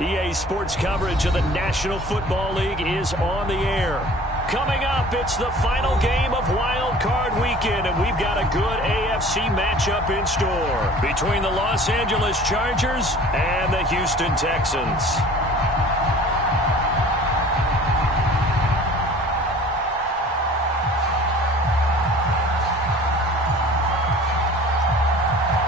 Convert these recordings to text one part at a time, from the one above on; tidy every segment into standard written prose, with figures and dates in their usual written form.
EA Sports coverage of the National Football League is on the air. Coming up, it's the final game of Wild Card Weekend, and we've got a good AFC matchup in store between the Los Angeles Chargers and the Houston Texans.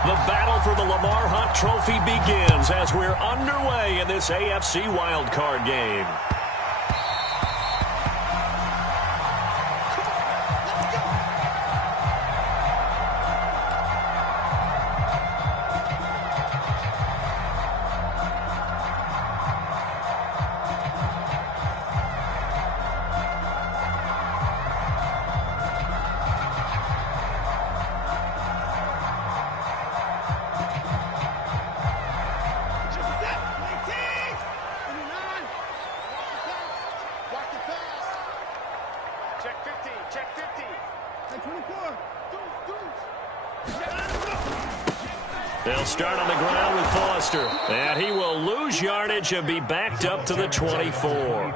The battle for the Lamar Hunt Trophy begins as we're underway in this AFC wildcard game. They'll start on the ground with Foster, and he will lose yardage and be backed up to the 24.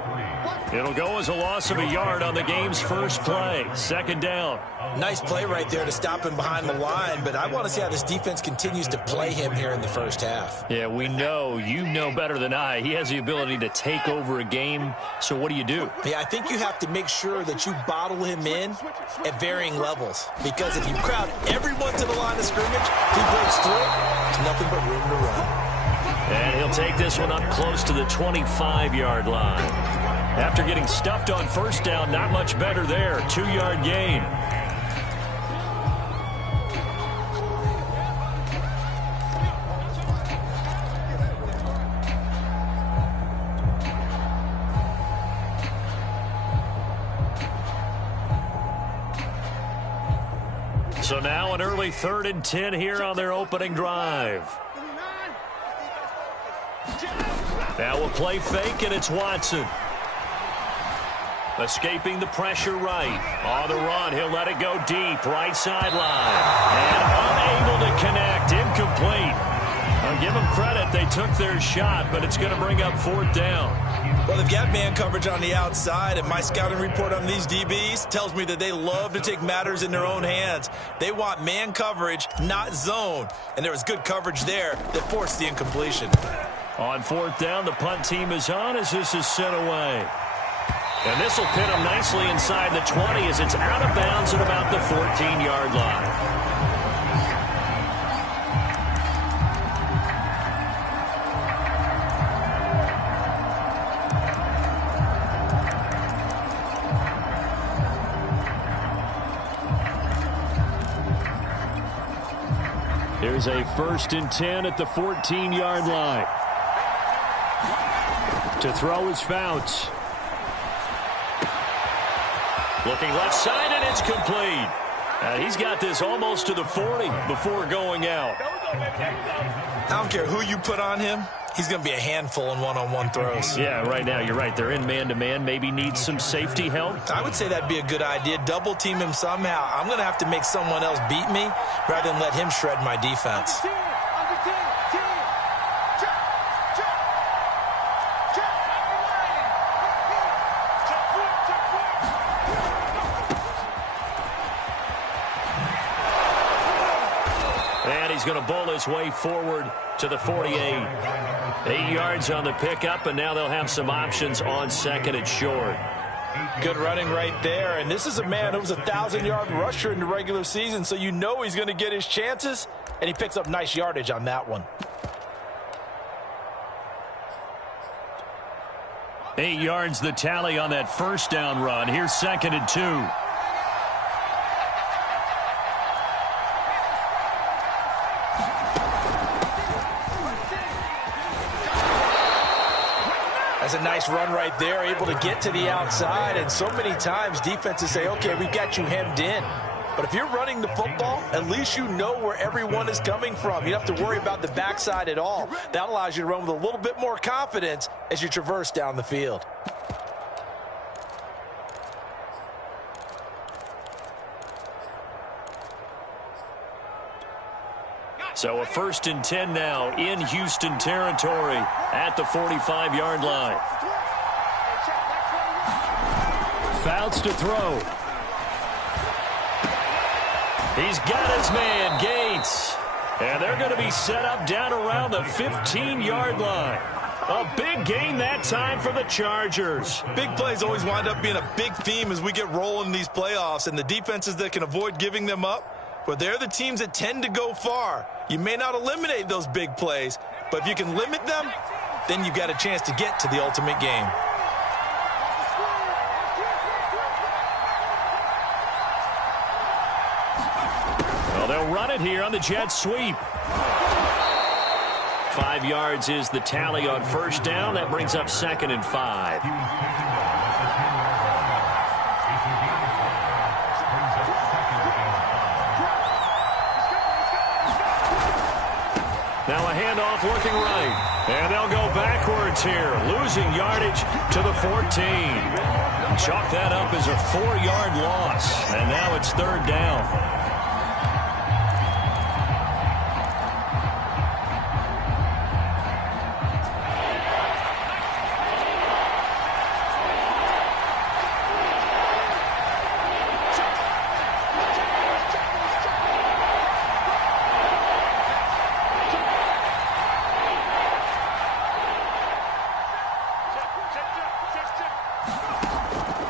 It'll go as a loss of a yard on the game's first play. Second down. Nice play right there to stop him behind the line, but I want to see how this defense continues to play him here in the first half. Yeah, we know. You know better than I. He has the ability to take over a game, so what do you do? Yeah, I think you have to make sure that you bottle him in at varying levels, because if you crowd everyone to the line of scrimmage, if he breaks through, there's nothing but room to run. And he'll take this one up close to the 25-yard line. After getting stuffed on first down, not much better there. 2-yard gain. So now an early 3rd and 10 here on their opening drive. Now we'll play fake, and it's Watson. Escaping the pressure right. On the run, he'll let it go deep. Right sideline. And unable to connect. Incomplete. I'll give them credit. They took their shot, but it's going to bring up 4th down. Well, they've got man coverage on the outside, and my scouting report on these DBs tells me that they love to take matters in their own hands. They want man coverage, not zone. And there was good coverage there that forced the incompletion. On 4th down, the punt team is on as this is sent away. And this will pin him nicely inside the 20 as it's out of bounds at about the 14-yard line. Here's a 1st and 10 at the 14-yard line. To throw is Fouts. Looking left side, and it's complete. He's got this almost to the 40 before going out. I don't care who you put on him. He's going to be a handful in one-on-one throws. Yeah, right now, you're right. They're in man-to-man. Maybe needs some safety help. I would say that'd be a good idea. Double team him somehow. I'm going to have to make someone else beat me rather than let him shred my defense. He's going to bowl his way forward to the 48. 8 yards on the pickup, and now they'll have some options on 2nd and short. Good running right there, and this is a man who was a 1,000-yard rusher in the regular season, so you know he's going to get his chances, and he picks up nice yardage on that one. 8 yards the tally on that 1st down run. Here's 2nd and 2. That's a nice run right there, able to get to the outside. And so many times defenses say, okay, we've got you hemmed in. But if you're running the football, at least you know where everyone is coming from. You don't have to worry about the backside at all. That allows you to run with a little bit more confidence as you traverse down the field. So a 1st and 10 now in Houston territory at the 45-yard line. Fouts to throw. He's got his man, Gates. And they're going to be set up down around the 15-yard line. A big gain that time for the Chargers. Big plays always wind up being a big theme as we get rolling in these playoffs, and the defenses that can avoid giving them up, but they're the teams that tend to go far. You may not eliminate those big plays, but if you can limit them, then you've got a chance to get to the ultimate game. Well, they'll run it here on the jet sweep. 5 yards is the tally on 1st down. That brings up 2nd and 5. Now a handoff working right. And they'll go backwards here, losing yardage to the 14. Chalk that up as a 4-yard loss. And now it's 3rd down.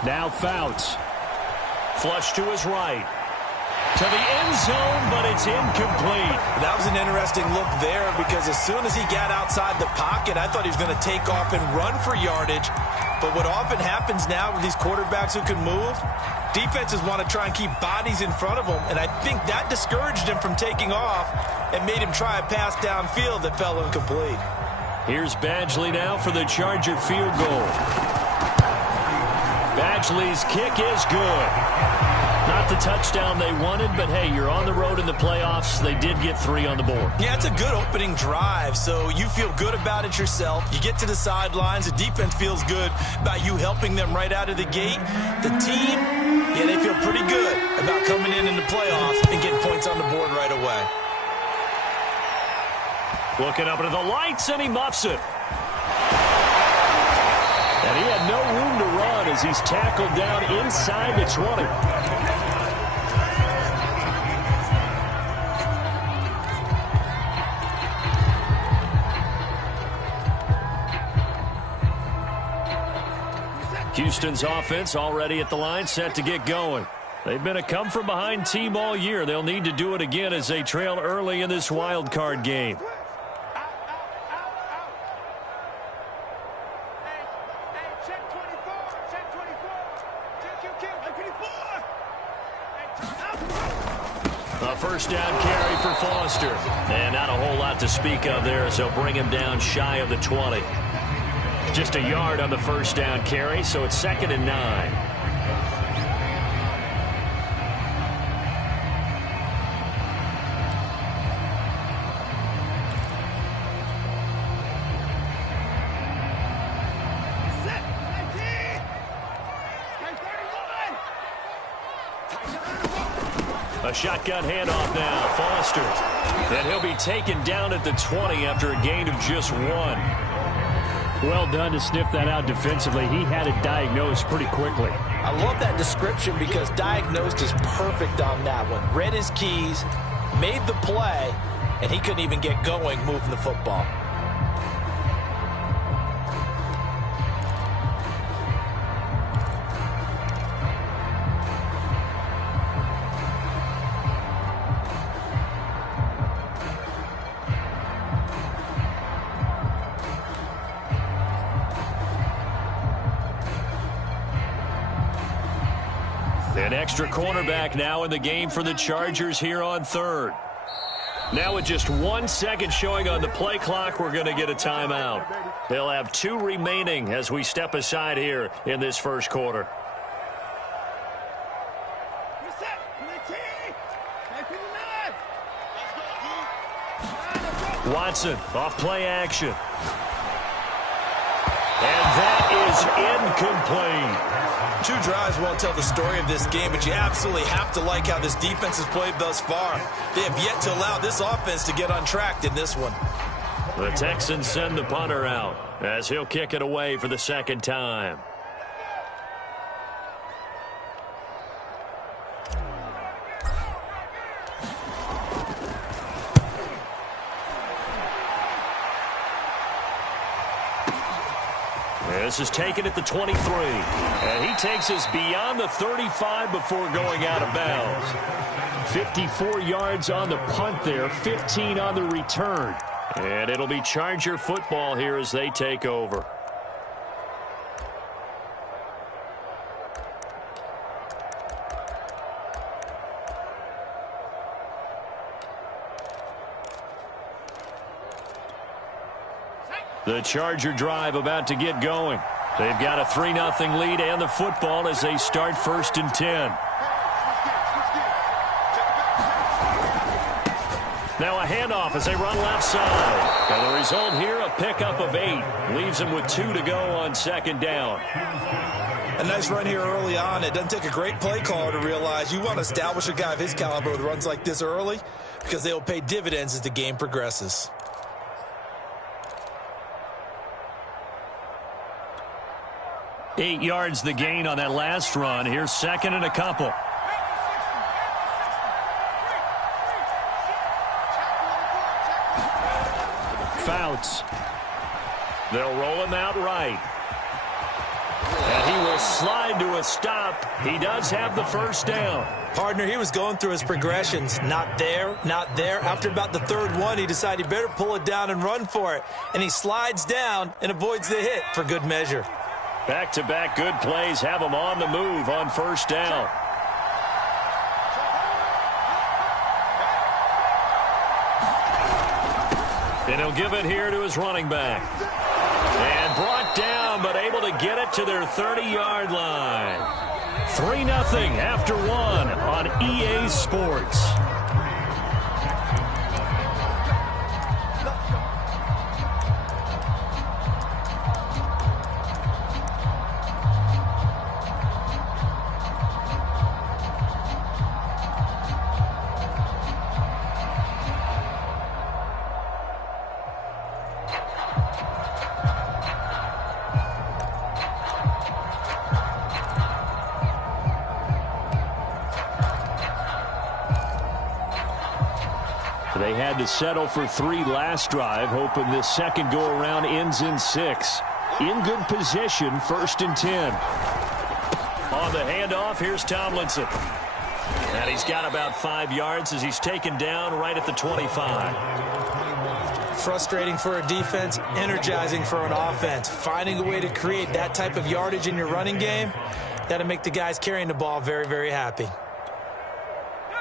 Now Fouts. Flush to his right. To the end zone, but it's incomplete. That was an interesting look there because as soon as he got outside the pocket, I thought he was going to take off and run for yardage. But what often happens now with these quarterbacks who can move, defenses want to try and keep bodies in front of them, and I think that discouraged him from taking off and made him try a pass downfield that fell incomplete. Here's Badgley now for the Charger field goal. Badgley's kick is good. Not the touchdown they wanted, but hey, you're on the road in the playoffs. They did get 3 on the board. Yeah, it's a good opening drive, so you feel good about it yourself. You get to the sidelines. The defense feels good about you helping them right out of the gate. The team, yeah, they feel pretty good about coming in the playoffs and getting points on the board right away. Looking up into the lights, and he muffs it. And he had no room to run as he's tackled down inside the 20. Houston's offense already at the line, set to get going. They've been a come-from-behind team all year. They'll need to do it again as they trail early in this wild card game. A first down carry for Foster. And not a whole lot to speak of there, so bring him down shy of the 20. Just a yard on the first down carry, so it's 2nd and 9. A shotgun handoff now, Foster. And he'll be taken down at the 20 after a gain of just 1. Well done to sniff that out defensively. He had it diagnosed pretty quickly. I love that description because diagnosed is perfect on that one. Read his keys, made the play, and he couldn't even get going moving the football. An extra cornerback now in the game for the Chargers here on 3rd. Now with just 1 second showing on the play clock, we're going to get a timeout. They'll have 2 remaining as we step aside here in this first quarter. Watson off play action. And that is incomplete. Two drives won't tell the story of this game, but you absolutely have to like how this defense has played thus far. They have yet to allow this offense to get untracked in this one. The Texans send the punter out as he'll kick it away for the second time. This is taken at the 23. And he takes us beyond the 35 before going out of bounds. 54 yards on the punt there, 15 on the return. And it'll be Charger football here as they take over. The Charger drive about to get going. They've got a 3-0 lead and the football as they start 1st and 10. Now a handoff as they run left side. And the result here, a pickup of 8. Leaves them with 2 to go on 2nd down. A nice run here early on. It doesn't take a great play caller to realize you want to establish a guy of his caliber with runs like this early because they will pay dividends as the game progresses. Eight yards the gain on that last run. Here's 2nd and a couple. Fouts. They'll roll him out right. And he will slide to a stop. He does have the 1st down. Partner, he was going through his progressions. Not there, not there. After about the 3rd one, he decided he better pull it down and run for it. And he slides down and avoids the hit for good measure. Back-to-back good plays have him on the move on 1st down. And he'll give it here to his running back. And brought down, but able to get it to their 30-yard line. 3-0 after 1 on EA Sports. They had to settle for 3 last drive, hoping this second go-around ends in 6. In good position, 1st and 10. On the handoff, here's Tomlinson. And he's got about 5 yards as he's taken down right at the 25. Frustrating for a defense, energizing for an offense. Finding a way to create that type of yardage in your running game, that'll make the guys carrying the ball very, very happy.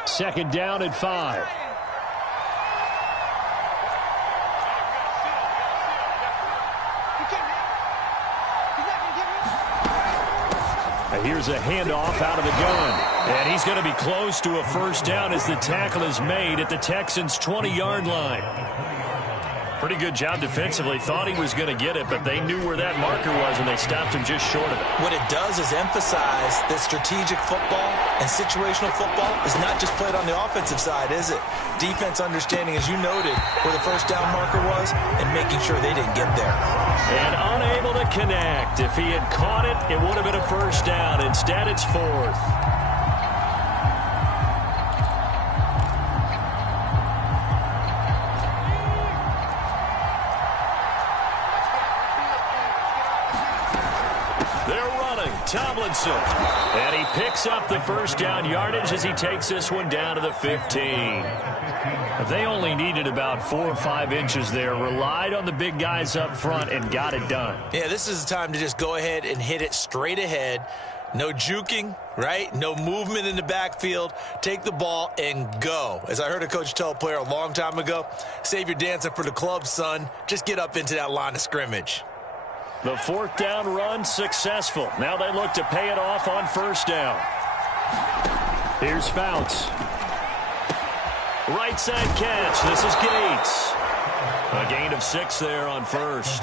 2nd down and 5. Here's a handoff out of the gun. And he's going to be close to a 1st down as the tackle is made at the Texans' 20-yard line. Pretty good job defensively. Thought he was going to get it, but they knew where that marker was, and they stopped him just short of it. What it does is emphasize that strategic football and situational football is not just played on the offensive side, is it? Defense understanding, as you noted, where the 1st down marker was and making sure they didn't get there. And unable to connect. If he had caught it, it would have been a 1st down. Instead, it's 4th. Tomlinson. And he picks up the 1st down yardage as he takes this one down to the 15. They only needed about 4 or 5 inches there. Relied on the big guys up front and got it done. Yeah, this is the time to just go ahead and hit it straight ahead. No juking, right? No movement in the backfield. Take the ball and go. As I heard a coach tell a player a long time ago, save your dancing for the club, son. Just get up into that line of scrimmage. The 4th down run successful. Now they look to pay it off on 1st down. Here's Fouts. Right side catch. This is Gates. A gain of 6 there on 1st.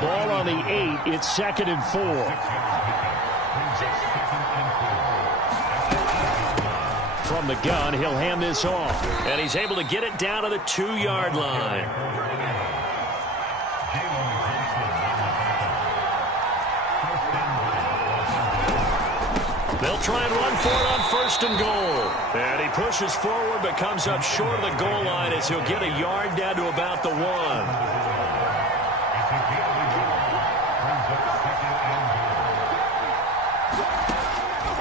Ball on the 8. It's 2nd and 4. From the gun, he'll hand this off. And he's able to get it down to the 2-yard line. They'll try and run for it on 1st and goal. And he pushes forward but comes up short of the goal line as he'll get a yard down to about the 1.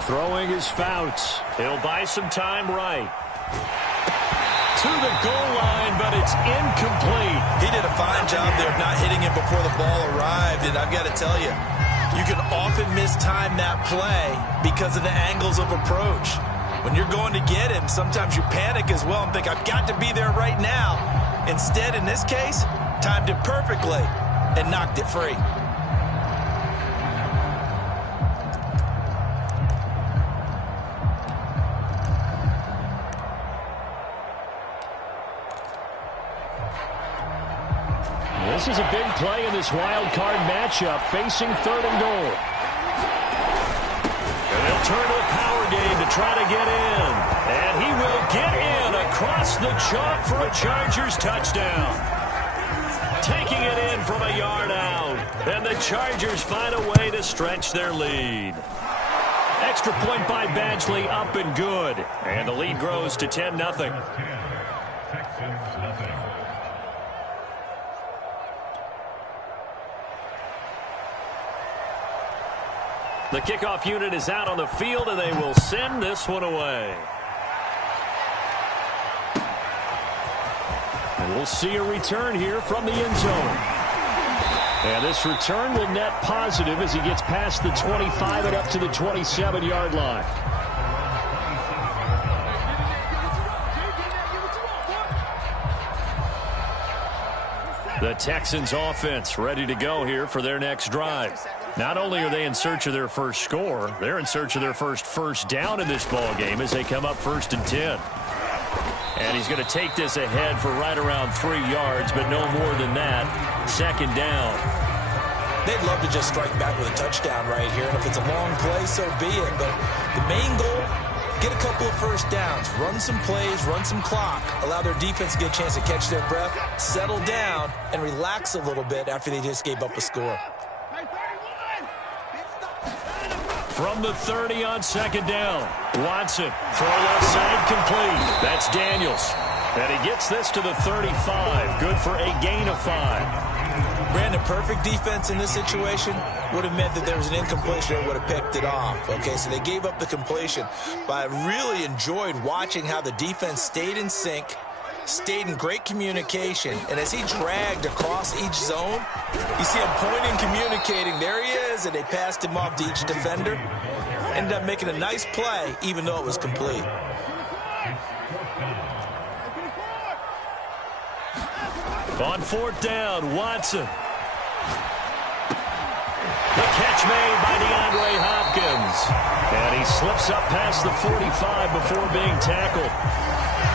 Throwing is Fouts. He'll buy some time right. To the goal line, but it's incomplete. He did a fine job there of not hitting it before the ball arrived. And I've got to tell you, you can often mistime that play because of the angles of approach. When you're going to get him, sometimes you panic as well and think, I've got to be there right now. Instead, in this case, timed it perfectly and knocked it free. This is a big play in this wild card matchup, facing 3rd and goal. And they'll turn to a power game to try to get in. And he will get in across the chalk for a Chargers touchdown. Taking it in from a yard out. And the Chargers find a way to stretch their lead. Extra point by Badgley, up and good. And the lead grows to 10-0. The kickoff unit is out on the field, and they will send this one away. And we'll see a return here from the end zone. And this return will net positive as he gets past the 25 and up to the 27-yard line. The Texans offense ready to go here for their next drive. Not only are they in search of their first score, they're in search of their first down in this ball game as they come up 1st and 10. And he's going to take this ahead for right around 3 yards, but no more than that. 2nd down. They'd love to just strike back with a touchdown right here, and if it's a long play, so be it. But the main goal, get a couple of first downs, run some plays, run some clock, allow their defense to get a chance to catch their breath, settle down, and relax a little bit after they just gave up a score. From the 30 on 2nd down, Watson, throw left side complete. That's Daniels. And he gets this to the 35. Good for a gain of 5. Brandon, perfect defense in this situation would have meant that there was an incompletion that would have picked it off. Okay, so they gave up the completion. But I really enjoyed watching how the defense stayed in sync, stayed in great communication, and as he dragged across each zone, you see him pointing, communicating, there he is, and they passed him off to each defender. Ended up making a nice play, even though it was complete. On 4th down, Watson. The catch made by DeAndre Hopkins. And he slips up past the 45 before being tackled.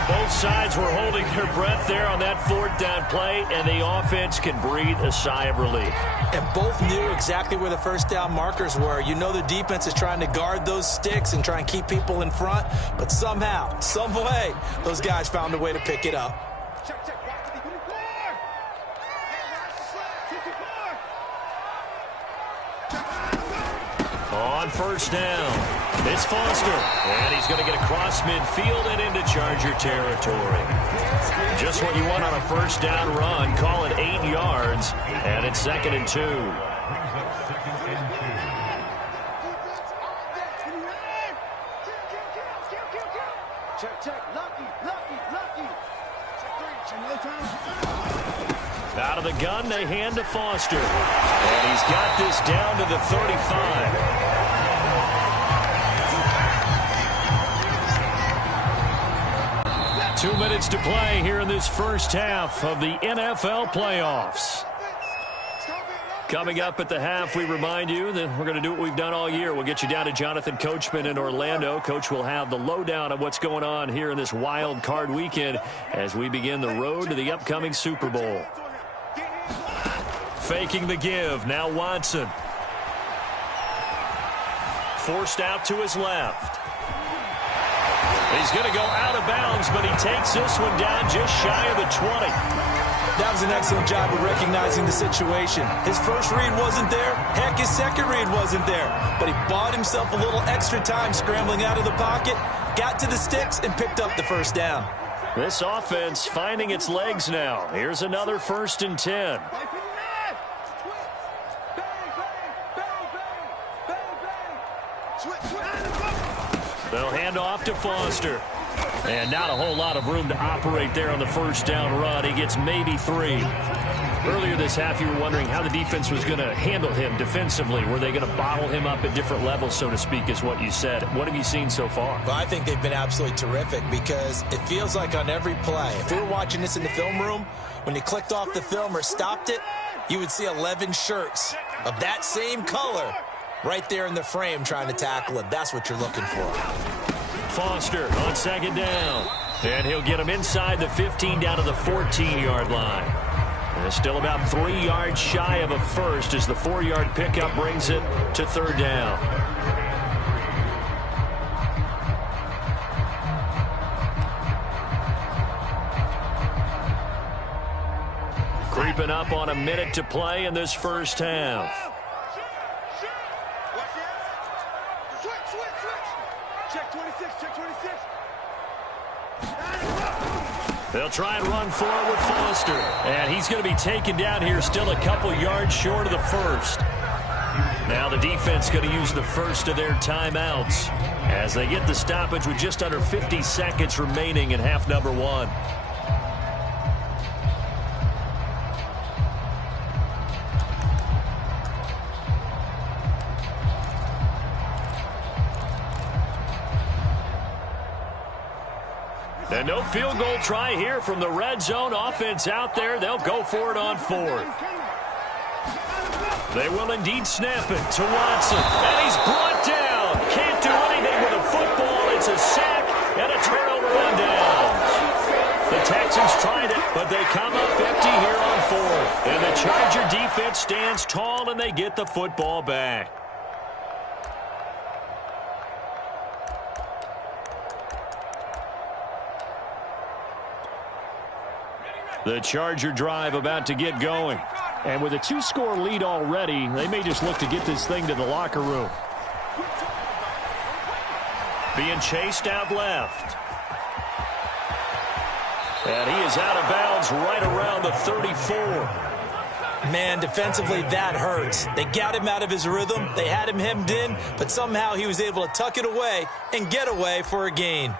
Both sides were holding their breath there on that 4th down play, and the offense can breathe a sigh of relief. And both knew exactly where the first down markers were. You know the defense is trying to guard those sticks and try and keep people in front, but somehow, some way, those guys found a way to pick it up. On 1st down, it's Foster, and he's going to get across midfield and into Charger territory. Just what you want on a 1st down run. Call it 8 yards, and it's 2nd and 2. Out of the gun, they hand to Foster. And he's got this down to the 35. 2 minutes to play here in this first half of the NFL playoffs. Coming up at the half, we remind you that we're going to do what we've done all year. We'll get you down to Jonathan Coachman in Orlando. Coach will have the lowdown of what's going on here in this wild card weekend as we begin the road to the upcoming Super Bowl. Faking the give. Now Watson. forced out to his left. He's going to go out of bounds, but he takes this one down just shy of the 20. That was an excellent job of recognizing the situation. His first read wasn't there. Heck, his second read wasn't there. But he bought himself a little extra time scrambling out of the pocket, got to the sticks, and picked up the first down. This offense finding its legs now. Here's another 1st and 10. They'll hand off to Foster. And not a whole lot of room to operate there on the first down run. He gets maybe 3. Earlier this half, you were wondering how the defense was going to handle him defensively. Were they going to bottle him up at different levels, so to speak, is what you said. What have you seen so far? Well, I think they've been absolutely terrific because it feels like on every play, if we were watching this in the film room, when you clicked off the film or stopped it, you would see 11 shirts of that same color right there in the frame trying to tackle it. That's what you're looking for. Foster on 2nd down. And he'll get him inside the 15 down to the 14-yard line. And still about 3 yards shy of a first as the 4-yard pickup brings it to 3rd down. Creeping up on a minute to play in this first half. They'll try and run forward with Foster. And he's going to be taken down here still a couple yards short of the first. Now the defense going to use the first of their timeouts as they get the stoppage with just under 50 seconds remaining in half number 1. And no field goal try here from the red zone offense out there. They'll go for it on 4th. They will indeed snap it to Watson. And he's brought down. Can't do anything with a football. It's a sack and a turnover on downs. The Texans tried it, but they come up empty here on 4th. And the Charger defense stands tall, and they get the football back. The Charger drive about to get going. And with a 2-score lead already, they may just look to get this thing to the locker room. Being chased out left. And he is out of bounds right around the 34. Man, defensively, that hurts. They got him out of his rhythm. They had him hemmed in, but somehow he was able to tuck it away and get away for a gain.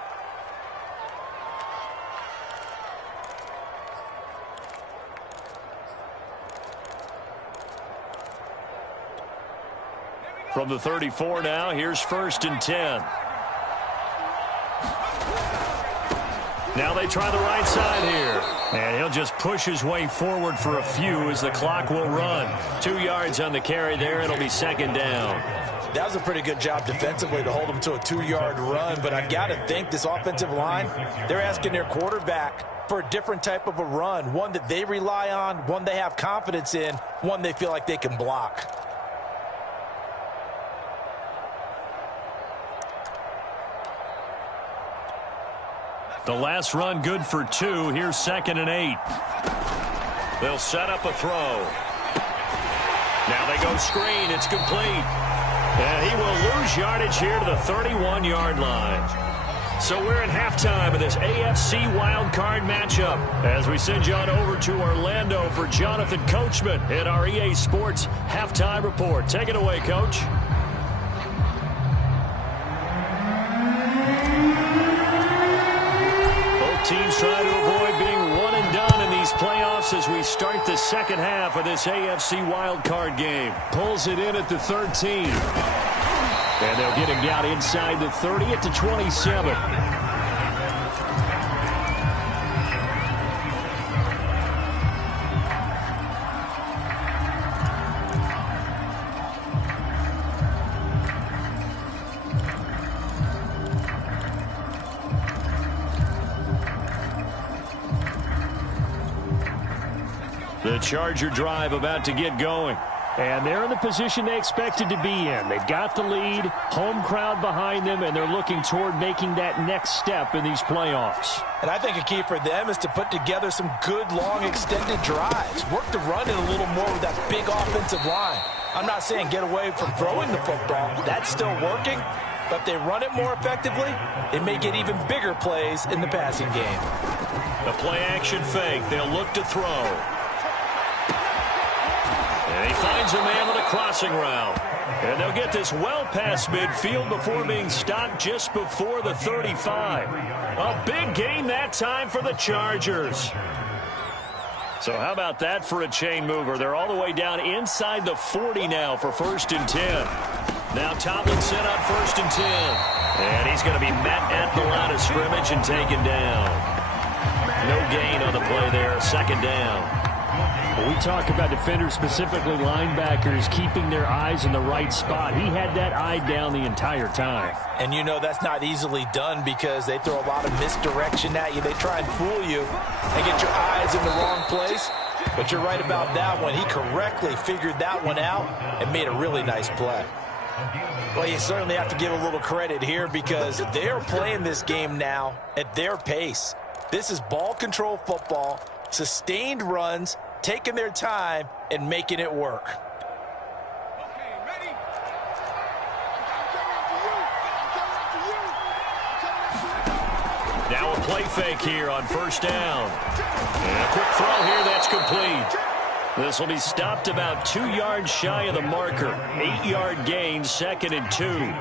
From the 34 now, here's 1st and 10. Now they try the right side here. And he'll just push his way forward for a few as the clock will run. 2 yards on the carry there. It'll be 2nd down. That was a pretty good job defensively to hold him to a 2-yard run. But I've got to think this offensive line, they're asking their quarterback for a different type of a run. One that they rely on, one they have confidence in, one they feel like they can block. The last run good for 2. Here's 2nd and 8. They'll set up a throw. Now they go screen. It's complete. And he will lose yardage here to the 31-yard line. So we're at halftime of this AFC wild card matchup as we send you on over to Orlando for Jonathan Coachman at our EA Sports Halftime Report. Take it away, Coach. Teams trying to avoid being one and done in these playoffs as we start the second half of this AFC wildcard game. Pulls it in at the 13. And they'll get him down inside the 30 at the 27. The Charger drive about to get going. And they're in the position they expected to be in. They've got the lead, home crowd behind them, and they're looking toward making that next step in these playoffs. And I think a key for them is to put together some good, long, extended drives. Work the run in a little more with that big offensive line. I'm not saying get away from throwing the football. That's still working. But if they run it more effectively, they may get even bigger plays in the passing game. The play-action fake. They'll look to throw. And he finds a man on a crossing route. And they'll get this well past midfield before being stopped just before the 35. A big gain that time for the Chargers. So how about that for a chain mover? They're all the way down inside the 40 now for 1st and 10. Now Tomlinson on 1st and 10. And he's going to be met at the line of scrimmage and taken down. No gain on the play there. 2nd down. When we talk about defenders, specifically linebackers, keeping their eyes in the right spot, he had that eye down the entire time. And you know that's not easily done because they throw a lot of misdirection at you. They try and fool you and get your eyes in the wrong place. But you're right about that one. He correctly figured that one out and made a really nice play. Well, you certainly have to give a little credit here because they're playing this game now at their pace. This is ball control football, sustained runs, taking their time and making it work. Now a play fake here on 1st down. And a quick throw here that's complete. This will be stopped about 2 yards shy of the marker. 8-yard gain, 2nd and 2.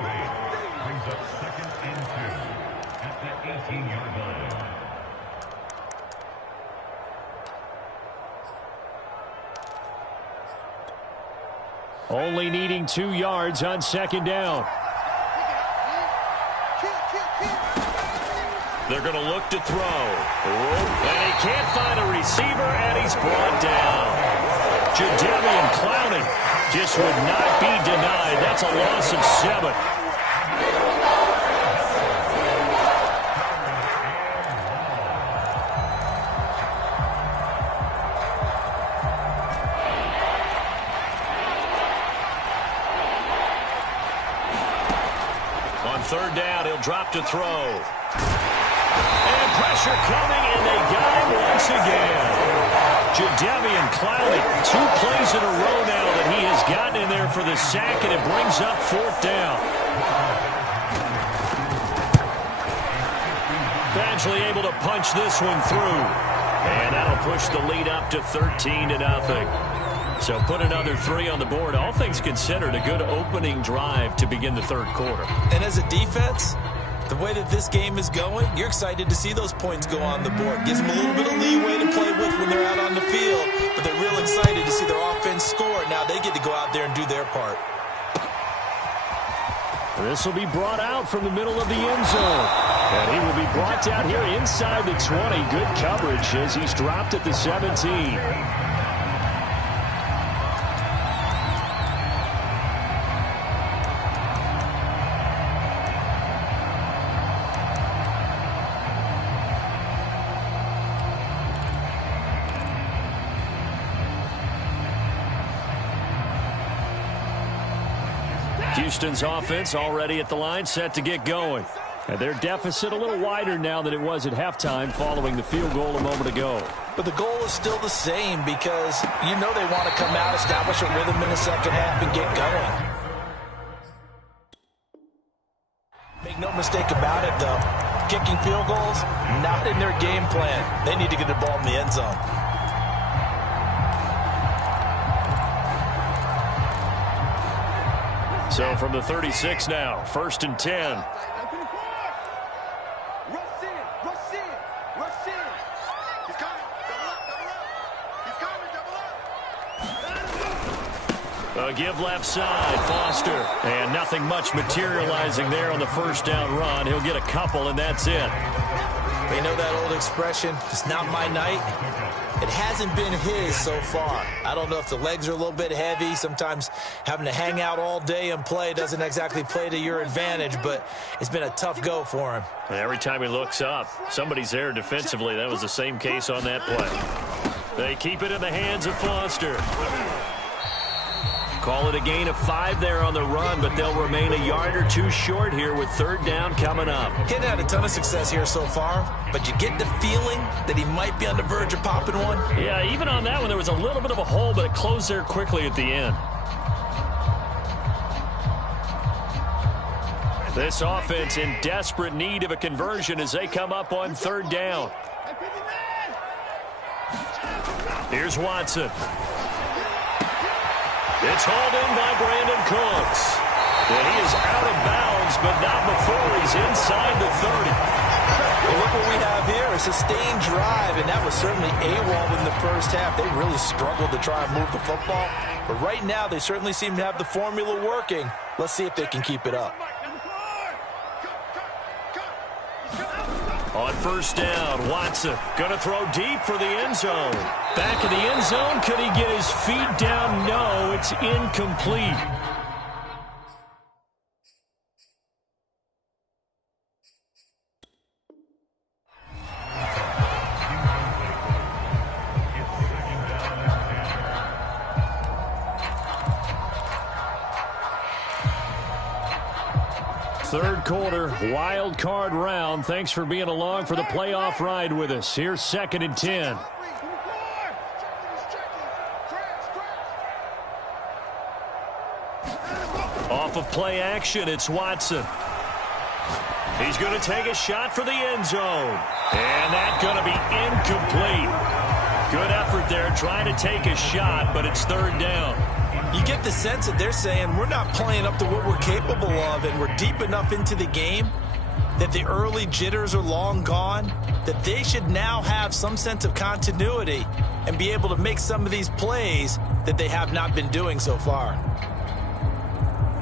Only needing 2 yards on 2nd down. They're going to look to throw. And he can't find a receiver, and he's brought down. Jadeveon Clowney just would not be denied. That's a loss of 7. On 3rd down, he'll drop to throw. And pressure coming, and they got him once again. Jadeveon Clowney, 2 plays in a row now that he has gotten in there for the sack, and it brings up 4th down. Badgley able to punch this one through. And that'll push the lead up to 13-0. So put another 3 on the board. All things considered, a good opening drive to begin the 3rd quarter. And as a defense, the way that this game is going, you're excited to see those points go on the board. Gives them a little bit of leeway to play with when they're out on the field, but they're real excited to see their offense score. Now they get to go out there and do their part. This will be brought out from the middle of the end zone. And he will be brought down here inside the 20. Good coverage as he's dropped at the 17. Houston's offense already at the line, set to get going. And their deficit a little wider now than it was at halftime following the field goal a moment ago. But the goal is still the same because you know they want to come out, establish a rhythm in the 2nd half, and get going. Make no mistake about it, though. Kicking field goals, not in their game plan. They need to get the ball in the end zone. So from the 36 now, 1st and 10. A give left side, Foster. And nothing much materializing there on the 1st down run. He'll get a couple, and that's it. They know that old expression, it's not my night. It hasn't been his so far. I don't know if the legs are a little bit heavy. Sometimes having to hang out all day and play doesn't exactly play to your advantage, but it's been a tough go for him. And every time he looks up, somebody's there defensively. That was the same case on that play. They keep it in the hands of Foster. Call it a gain of 5 there on the run, but they'll remain a yard or two short here with third down coming up. He'd had a ton of success here so far, but you get the feeling that he might be on the verge of popping one. Yeah, even on that one, there was a little bit of a hole, but it closed there quickly at the end. This offense in desperate need of a conversion as they come up on third down. Here's Watson. It's hauled in by Brandon Cooks. And he is out of bounds, but not before he's inside the 30. Well, look what we have here, a sustained drive, and that was certainly AWOL in the first half. They really struggled to try and move the football. But right now, they certainly seem to have the formula working. Let's see if they can keep it up. On first down, Watson going to throw deep for the end zone. Back in the end zone, could he get his feet down? No, it's incomplete. Third quarter, wild card round. Thanks for being along for the playoff ride with us. Here's 2nd and 10. Off of play action, it's Watson. He's going to take a shot for the end zone. And that's going to be incomplete. Good effort there trying to take a shot, but it's third down. You get the sense that they're saying we're not playing up to what we're capable of, and we're deep enough into the game that the early jitters are long gone, that they should now have some sense of continuity and be able to make some of these plays that they have not been doing so far.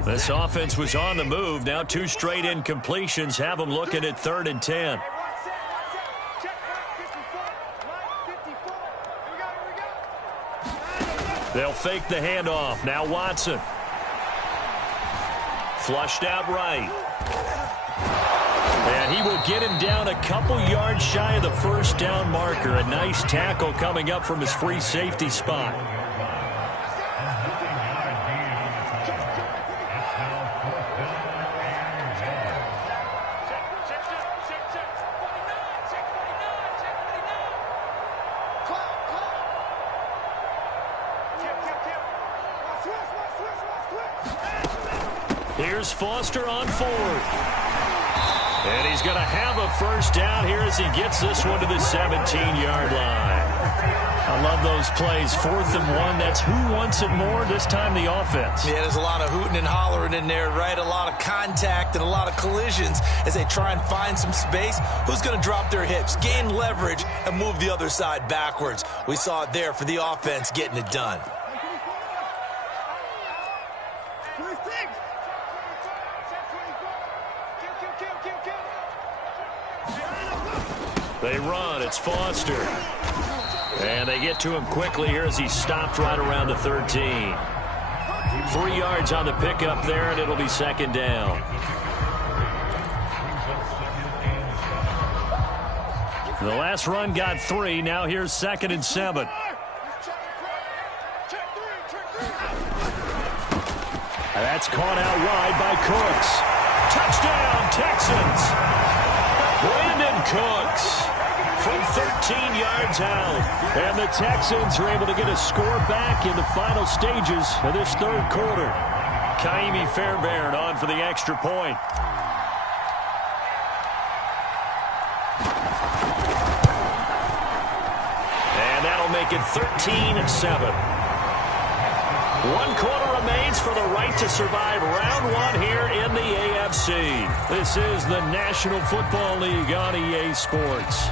This offense was on the move. Now 2 straight incompletions have them looking at 3rd and 10. They'll fake the handoff. Now Watson. Flushed out right. And he will get him down a couple yards shy of the first down marker. A nice tackle coming up from his free safety spot. Here's Foster on 4th. And he's going to have a first down here as he gets this one to the 17-yard line. I love those plays. 4th and 1. That's who wants it more, this time the offense. Yeah, there's a lot of hooting and hollering in there, right? A lot of contact and a lot of collisions as they try and find some space. Who's going to drop their hips, gain leverage, and move the other side backwards? We saw it there for the offense getting it done. They run. It's Foster. And they get to him quickly here as he stopped right around the 13. 3 yards on the pickup there, and it'll be 2nd down. The last run got 3. Now here's 2nd and 7. That's caught out wide by Cooks. Touchdown, Texans. Brandon Cooks from 13 yards out. And the Texans are able to get a score back in the final stages of this third quarter. Kaimi Fairbairn on for the extra point. And that'll make it 13-7. 1 quarter remains for the right to survive round 1 here in the AFC. This is the National Football League on EA Sports.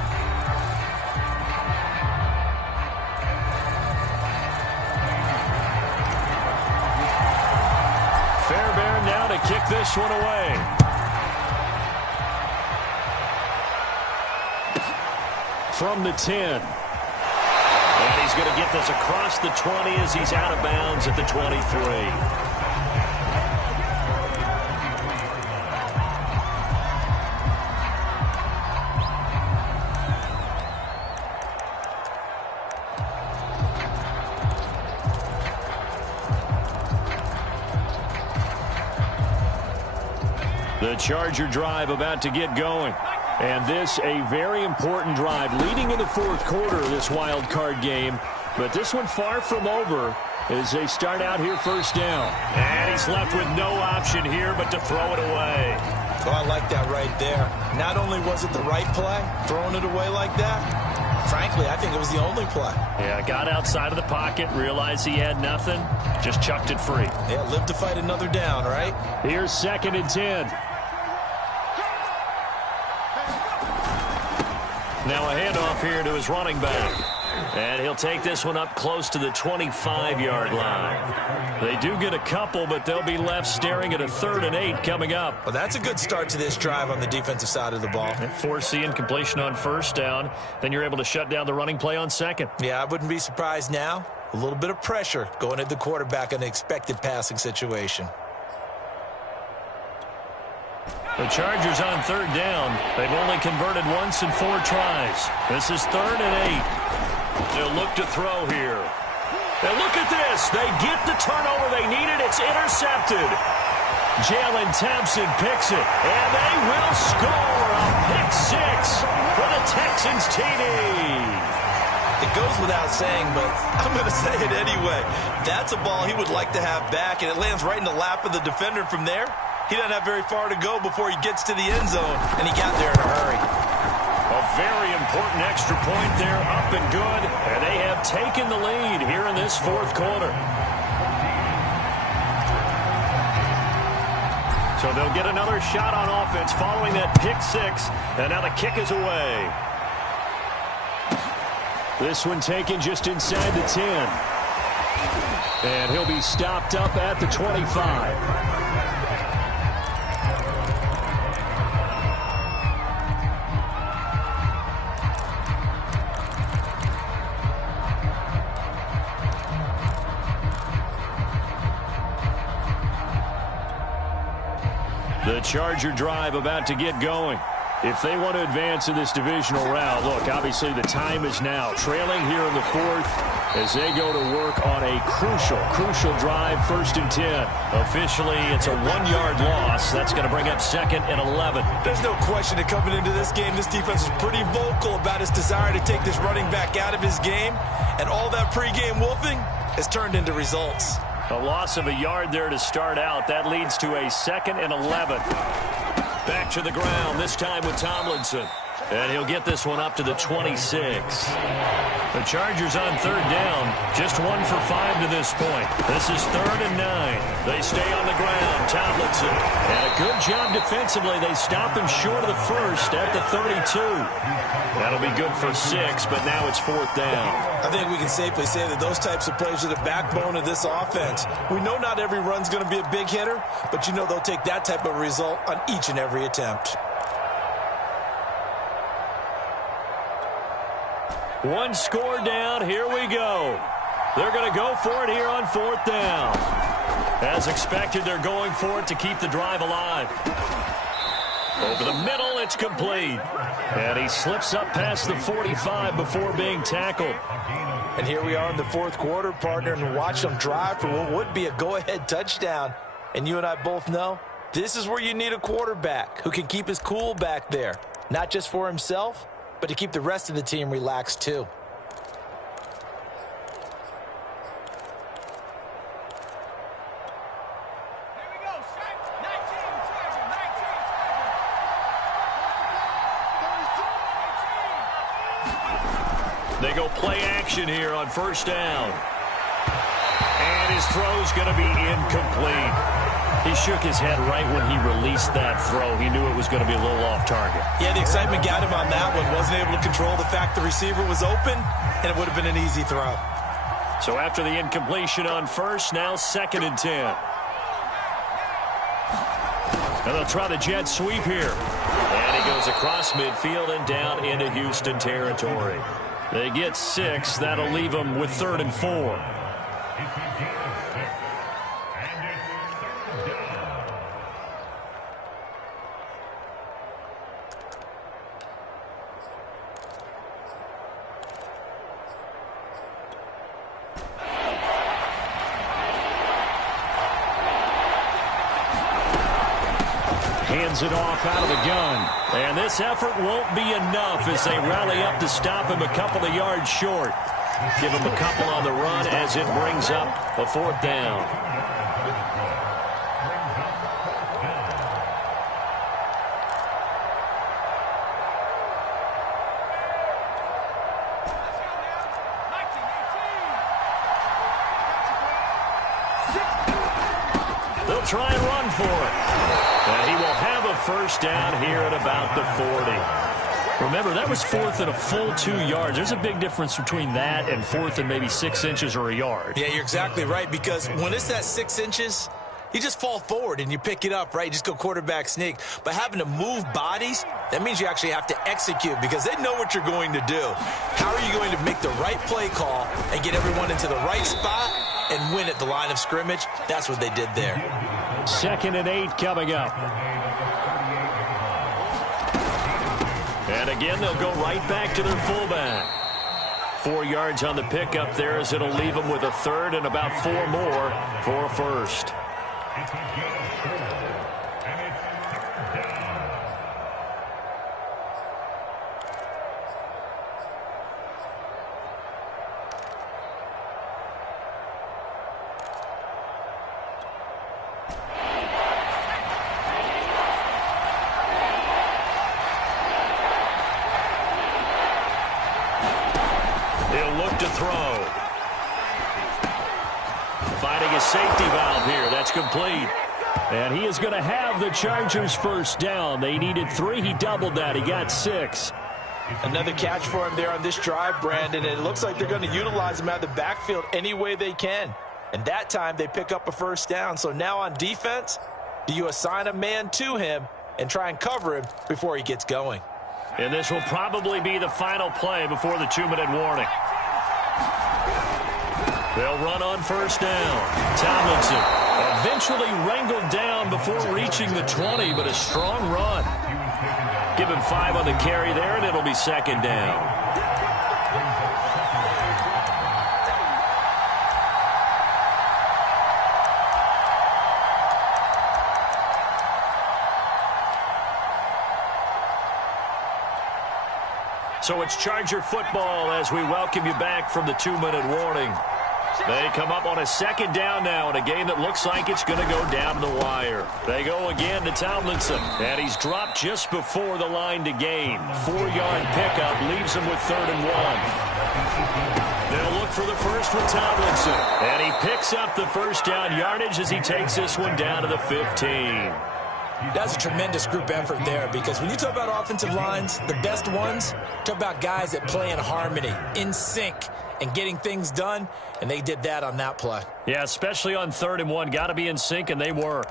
Fairbairn now to kick this one away. From the 10. And he's going to get this across the 20 as he's out of bounds at the 23. The Charger drive about to get going. And this a very important drive leading in the fourth quarter of this wild card game. But this one far from over as they start out here first down. And he's left with no option here but to throw it away. Oh, I like that right there. Not only was it the right play, throwing it away like that, frankly, I think it was the only play. Yeah, got outside of the pocket, realized he had nothing, just chucked it free. Yeah, live to fight another down, right? Here's 2nd and 10. Now a handoff here to his running back. And he'll take this one up close to the 25-yard line. They do get a couple, but they'll be left staring at a 3rd and 8 coming up. Well, that's a good start to this drive on the defensive side of the ball. Force the incompletion on first down. Then you're able to shut down the running play on second. Yeah, I wouldn't be surprised now. A little bit of pressure going at the quarterback in an expected passing situation. The Chargers on 3rd down. They've only converted once in 4 tries. This is 3rd and 8. They'll look to throw here. And look at this. They get the turnover they needed. It's intercepted. Jalen Thompson picks it. And they will score a pick 6 for the Texans TD. It goes without saying, but I'm going to say it anyway. That's a ball he would like to have back, and it lands right in the lap of the defender from there. He doesn't have very far to go before he gets to the end zone, and he got there in a hurry. A very important extra point there, up and good, and they have taken the lead here in this fourth quarter. So they'll get another shot on offense following that pick 6, and now the kick is away. This one taken just inside the 10. And he'll be stopped up at the 25. The Charger drive about to get going. If they want to advance in this divisional round, look, obviously the time is now. Trailing here in the fourth as they go to work on a crucial drive, 1st and 10. Officially, it's a 1-yard loss. That's going to bring up 2nd and 11. There's no question that coming into this game, this defense is pretty vocal about its desire to take this running back out of his game. And all that pregame wolfing has turned into results. A loss of a yard there to start out. That leads to a 2nd and 11. Back to the ground, this time with Tomlinson. And he'll get this one up to the 26. The Chargers on 3rd down, just 1 for 5 to this point. This is 3rd and 9. They stay on the ground, Tomlinson. And a good job defensively. They stop him short of the 1st at the 32. That'll be good for 6, but now it's 4th down. I think we can safely say that those types of plays are the backbone of this offense. We know not every run's going to be a big hitter, but you know they'll take that type of result on each and every attempt. One score down, here we go. They're going to go for it here on 4th down. As expected, they're going for it to keep the drive alive. Over the middle, it's complete. And he slips up past the 45 before being tackled. And here we are in the fourth quarter, partner, and watch them drive for what would be a go-ahead touchdown. And you and I both know this is where you need a quarterback who can keep his cool back there. Not just for himself, but to keep the rest of the team relaxed too. They go play action here on 1st down. And his throw's going to be incomplete. He shook his head right when he released that throw. He knew it was going to be a little off target. Yeah, the excitement got him on that one. Wasn't able to control the fact the receiver was open, and it would have been an easy throw. So after the incompletion on 1st, now 2nd and 10. And they'll try the jet sweep here. And he goes across midfield and down into Houston territory. They get 6. That'll leave them with 3rd and 4. hands it off out of the gun. And this effort won't be enough as they rally up to stop him a couple of yards short. Give him a couple on the run as it brings up a 4th down. They'll try and run for it. And he will have a first down here at about the 40. Remember, that was 4th and a full 2 yards. There's a big difference between that and 4th and maybe 6 inches or a yard. Yeah, you're exactly right, because when it's at 6 inches, you just fall forward and you pick it up, right? You just go quarterback sneak. But having to move bodies, that means you actually have to execute because they know what you're going to do. How are you going to make the right play call and get everyone into the right spot and win at the line of scrimmage? That's what they did there. 2nd and 8 coming up. And again, they'll go right back to their fullback. 4 yards on the pickup there as it'll leave them with a 3rd and about 4 more for a first. To throw. Finding a safety valve here. That's complete. And he is going to have the Chargers first down. They needed 3. He doubled that. He got 6. Another catch for him there on this drive, Brandon. And it looks like they're going to utilize him out of the backfield any way they can. And that time they pick up a first down. So now on defense, do you assign a man to him and try and cover him before he gets going? And this will probably be the final play before the 2-minute warning. They'll run on first down. Tomlinson eventually wrangled down before reaching the 20, but a strong run. Give him 5 on the carry there, and it'll be 2nd down. So it's Charger football as we welcome you back from the 2-minute warning. They come up on a 2nd down now in a game that looks like it's going to go down to the wire. They go again to Tomlinson, and he's dropped just before the line to gain. 4-yard pickup leaves him with 3rd and 1. They'll look for the first with Tomlinson, and he picks up the first down yardage as he takes this one down to the 15. That's a tremendous group effort there, because when you talk about offensive lines, the best ones, talk about guys that play in harmony, in sync, and getting things done, and they did that on that play. Yeah, especially on 3rd and 1. Got to be in sync, and they were.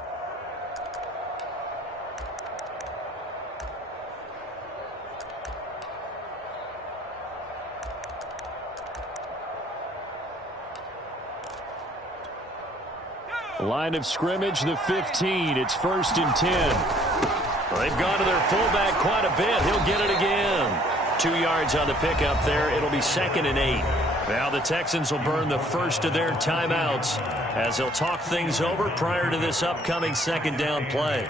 Line of scrimmage, the 15. It's 1st and 10. They've gone to their fullback quite a bit. He'll get it again. 2 yards on the pickup there. It'll be 2nd and 8. Now the Texans will burn the first of their timeouts as they'll talk things over prior to this upcoming 2nd down play.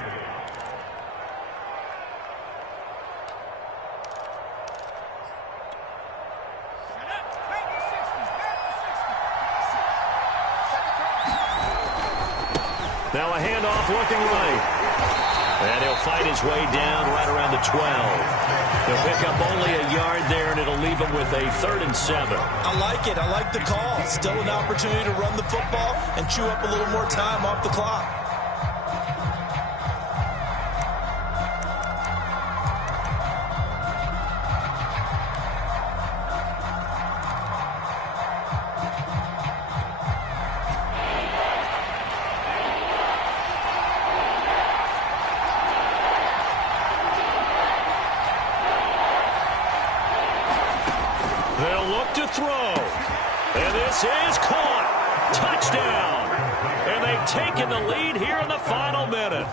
Now a handoff looking right. And he'll fight his way down right around the 12. He'll pick up only a yard there, and it'll leave him with a 3rd and 7. I like it. I like the call. Still an opportunity to run the football and chew up a little more time off the clock. Throw. And this is caught. Touchdown. And they've taken the lead here in the final minute.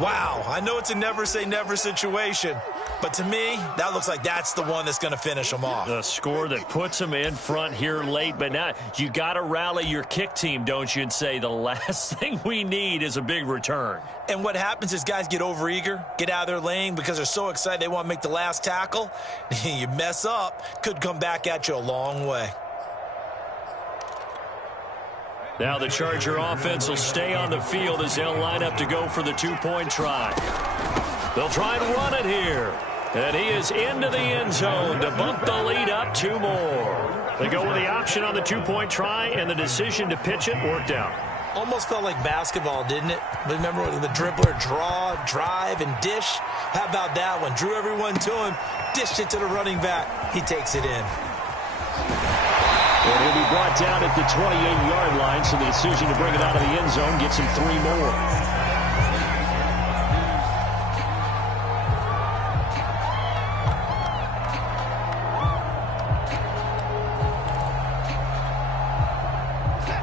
Wow, I know it's a never-say-never situation, but to me, that looks like that's the one that's going to finish them off. The score that puts them in front here late, but now you got to rally your kick team, don't you, and say the last thing we need is a big return. And what happens is guys get overeager, get out of their lane because they're so excited they want to make the last tackle. You mess up, could come back at you a long way. Now the Charger offense will stay on the field as they'll line up to go for the two-point try. They'll try and run it here. And he is into the end zone to bump the lead up 2 more. They go with the option on the two-point try, and the decision to pitch it worked out. Almost felt like basketball, didn't it? Remember the dribbler, draw, drive, and dish? How about that one? Drew everyone to him, dished it to the running back. He takes it in. And he'll be brought down at the 28-yard line, so the decision to bring it out of the end zone gets him 3 more.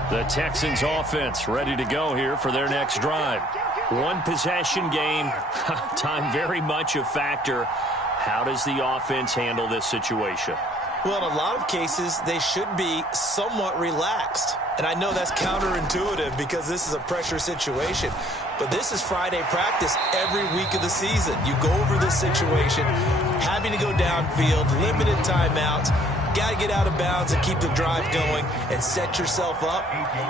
The Texans offense ready to go here for their next drive. 1 possession game. Time very much a factor. How does the offense handle this situation? Well, in a lot of cases, they should be somewhat relaxed. And I know that's counterintuitive because this is a pressure situation. But this is Friday practice every week of the season. You go over this situation, having to go downfield, limited timeouts, got to get out of bounds and keep the drive going and set yourself up.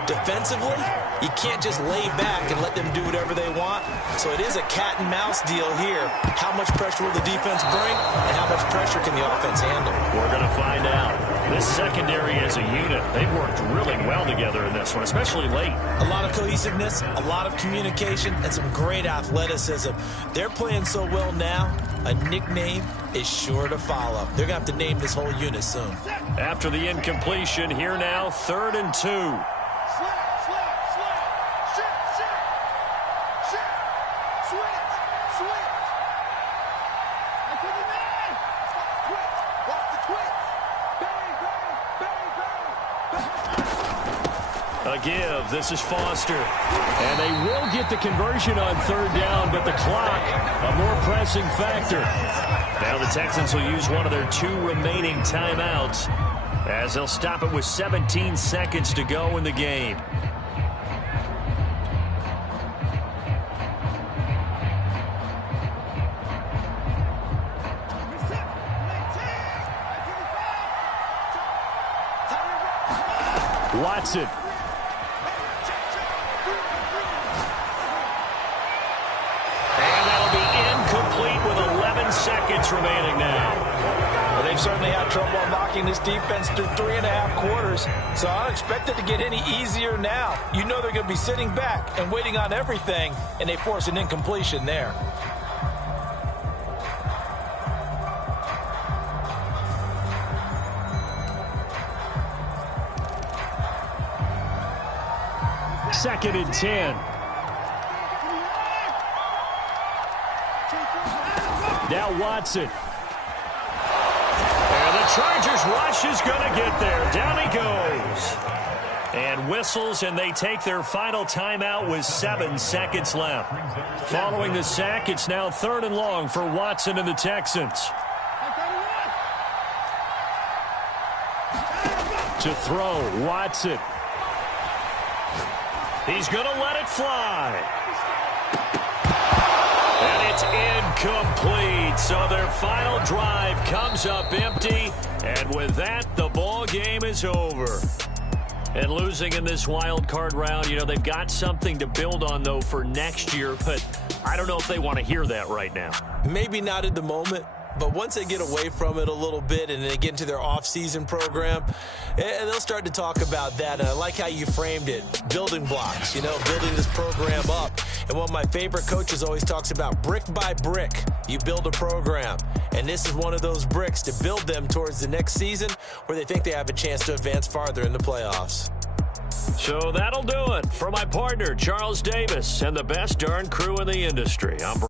Defensively, you can't just lay back and let them do whatever they want. So it is a cat and mouse deal here. How much pressure will the defense bring and how much pressure can the offense handle? We're going to find out. This secondary as a unit, they've worked really well together in this one, especially late. A lot of cohesiveness, a lot of communication, and some great athleticism. They're playing so well now, a nickname is sure to follow. They're going to have to name this whole unit soon. After the incompletion, here now, 3rd and 2. A give. This is Foster. And they will get the conversion on 3rd down, but the clock, a more pressing factor. Now the Texans will use one of their 2 remaining timeouts as they'll stop it with 17 seconds to go in the game. Watson. Seconds remaining now. Well, they've certainly had trouble unlocking this defense through 3.5 quarters, so I don't expect it to get any easier now. You know they're going to be sitting back and waiting on everything, and they force an incompletion there. Second and 10. Now Watson. And the Chargers rush is going to get there. Down he goes. And whistles, and they take their final timeout with 7 seconds left. Following the sack, it's now 3rd and long for Watson and the Texans. To throw, Watson. He's going to let it fly. And it's incomplete. So their final drive comes up empty. And with that, the ball game is over. And losing in this wild card round, you know, they've got something to build on, though, for next year. But I don't know if they want to hear that right now. Maybe not at the moment. But once they get away from it a little bit and they get into their off-season program, they'll start to talk about that. And I like how you framed it. Building blocks, you know, building this program up. And one of my favorite coaches always talks about brick by brick, you build a program. And this is one of those bricks to build them towards the next season where they think they have a chance to advance farther in the playoffs. So that'll do it for my partner, Charles Davis, and the best darn crew in the industry. I'm